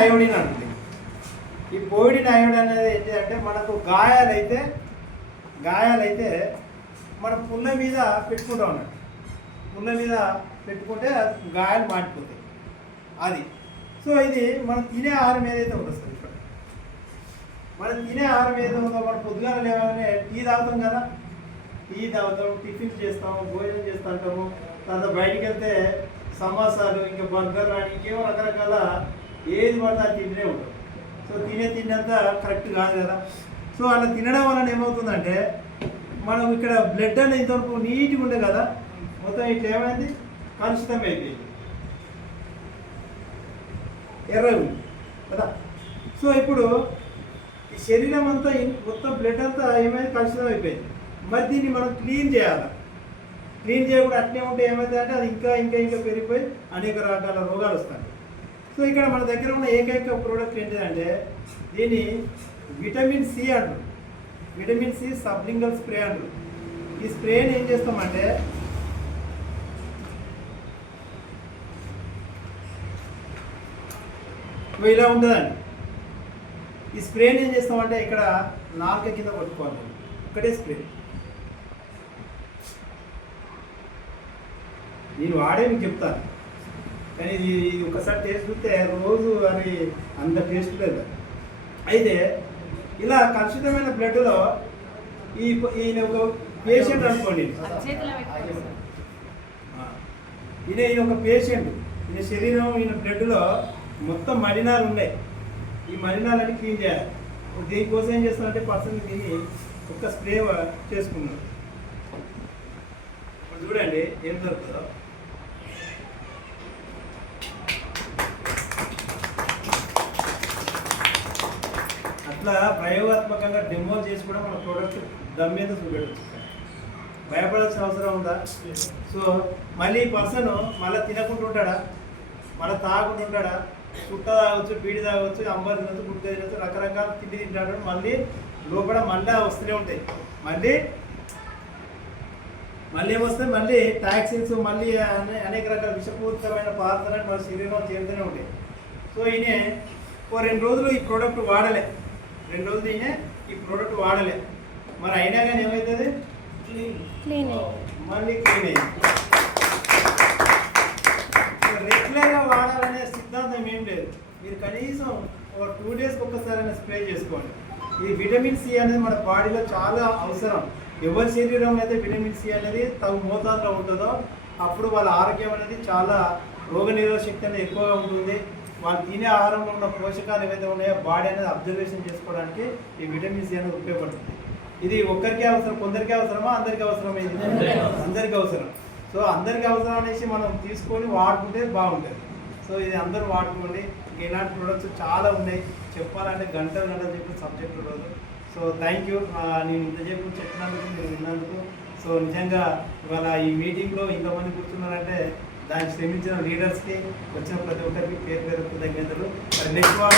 Iodine అంటుంది. ఈ పోయిడిన్ iodine అనేది ఏంటంటే మనకు గాయాలైతే మనం పుల్ల మీద పెట్టుకుంటాం అన్నట్టు. పుల్ల మీద పెట్టుకుంటే గాయాలు మాడిపోతాయి అది. సో ఇది మనం తినే ఆహారం ఏదైతే ఉంటుంది ఇక్కడ, మనం తినే ఆహారం ఏదైతే ఉందో మనం పొద్దుగాల లేవగానే టీ తాగుతాం కదా, టీ తాగుతాం, టిఫిన్స్ చేస్తాము, భోజనం చేస్తుంటాము. తర్వాత బయటికి వెళ్తే సమోసాలు ఇంకా బర్గర్ అని ఇంకేమో రకరకాల ఏది పడితే అది తింటూనే ఉంటాం. సో తిండంతా కరెక్ట్ కాదు కదా. సో అలా తినడం వలన ఏమవుతుందంటే మనం ఇక్కడ బ్లడ్ అనేది ఇంతవరకు నీట్గా ఉండే కదా, మొత్తం ఇట్లా ఏమైంది కలుషితం అయిపోయింది, ఎర్రగా ఉంది కదా. సో ఇప్పుడు ఈ శరీరం అంతా మొత్తం బ్లడ్ అంతా ఏమైంది కలుషితం అయిపోయింది. మరి దీన్ని మనం క్లీన్ చేయాలి. క్లీన్ చేయకుండా అట్నే ఉంటే ఏమవుతుందంటే అది ఇంకా ఇంకా ఇంకా పెరిగిపోయి అనేక రకాల రోగాలు వస్తాయి. సో ఇక్కడ మన దగ్గర ఉన్న ఏకైక ప్రోడక్ట్ ఏంటిదంటే దీన్ని విటమిన్ సి అంటారు. విటమిన్ సి సబ్లింగల్ స్ప్రే అంటారు. ఈ స్ప్రేని ఏం చేస్తామంటే ఇలా ఉంటుందండి. ఈ స్ప్రేని ఏం చేస్తామంటే ఇక్కడ నాలుక కింద పట్టుకోవాలి, ఒకటే స్ప్రే. నేను వాడే మీకు చెప్తాను, కానీ ఇది ఒకసారి టేస్ట్ చూస్తే రోజు అది అంత టేస్ట్ లేదు. అయితే ఇలా కలుషితమైన బ్లడ్లో ఈయన ఒక పేషెంట్ అనుకోండి, ఈయన ఒక పేషెంట్, ఈయన శరీరం ఈయన బ్లడ్లో మొత్తం మలినాలు ఉన్నాయి. ఈ మలినాలని క్లీన్ చేయాలి. దీనికోసం ఏం చేస్తామంటే పర్సన్ దీన్ని ఒక స్ప్రే చేసుకున్నాం. ఇప్పుడు చూడండి ఏం జరుగుతుందో. అట్లా ప్రయోగాత్మకంగా డెమో చేసి కూడా మన ప్రోడక్ట్ దమ్ మీద చూపెట్టచ్చు. భయపడాల్సిన అవసరం ఉందా? సో మళ్ళీ ఈ పర్సన్ మళ్ళీ తినకుండా ఉంటాడా, మళ్ళీ తాగకుండా ఉంటాడా? చుట్ట తాగవచ్చు, బీడి తాగవచ్చు, అంబర్ తినచ్చు, గుడ్డ తినచ్చు, రకరకాల తిండి తింటాడు. మళ్ళీ లోపల మళ్ళీ వస్తూనే ఉంటాయి. మళ్ళీ ఏమొస్తాయి, మళ్ళీ టాక్సిన్స్, మళ్ళీ అనేక రకాల విషపూరితమైన పదార్థాలను మన శరీరంలో చేరుతూనే ఉంటాయి. సో ఈయన 2 రోజులు ఈ ప్రోడక్ట్ వాడలే, 2 రోజులు ఈయన ఈ ప్రోడక్ట్ వాడలే. మరి అయినా కానీ ఏమవుతుంది, మళ్ళీ క్లీన్ అయింది. రెగ్యులర్గా వాడాలనే సిద్ధాంతం ఏం లేదు. మీరు కనీసం ఒక 2 డేస్కి ఒక్కసారైనా స్ప్రే చేసుకోండి. ఈ విటమిన్ సి అనేది మన బాడీలో చాలా అవసరం. ఎవరి శరీరంలో అయితే విటమిన్ సి అనేది తగు మోతాదులో ఉంటుందో అప్పుడు వాళ్ళ ఆరోగ్యం అనేది చాలా రోగనిరోధక శక్తి అనేది ఎక్కువగా ఉంటుంది. వాళ్ళు తినే ఆహారంలో ఉన్న పోషకాలు ఏవైతే ఉన్నాయో బాడీ అనేది అబ్జర్వేషన్ చేసుకోవడానికి ఈ విటమిన్ సి అనేది ఉపయోగపడుతుంది. ఇది ఒక్కరికే అవసరం, కొందరికే అవసరమా, అందరికీ అవసరమా? ఇది అందరికీ అవసరం. సో అందరికీ అవసరం అనేసి మనం తీసుకొని వాడుకుంటే బాగుంటుంది. సో ఇది అందరూ వాడుకోండి. ఇలాంటి ప్రొడక్ట్స్ చాలా ఉన్నాయి, చెప్పాలంటే గంటలు చెప్పిన సబ్జెక్ట్ రోజు. సో థ్యాంక్ యూ, నేను ఇంతసేపు చెప్పినందుకు, మీరు విన్నందుకు. సో నిజంగా ఇవాళ ఈ మీటింగ్లో ఇంతమంది కూర్చున్నారంటే దానికి శ్రమించిన లీడర్స్కి, వచ్చిన ప్రతి ఒక్కరికి పేరు కృతజ్ఞతలు. నెక్స్ట్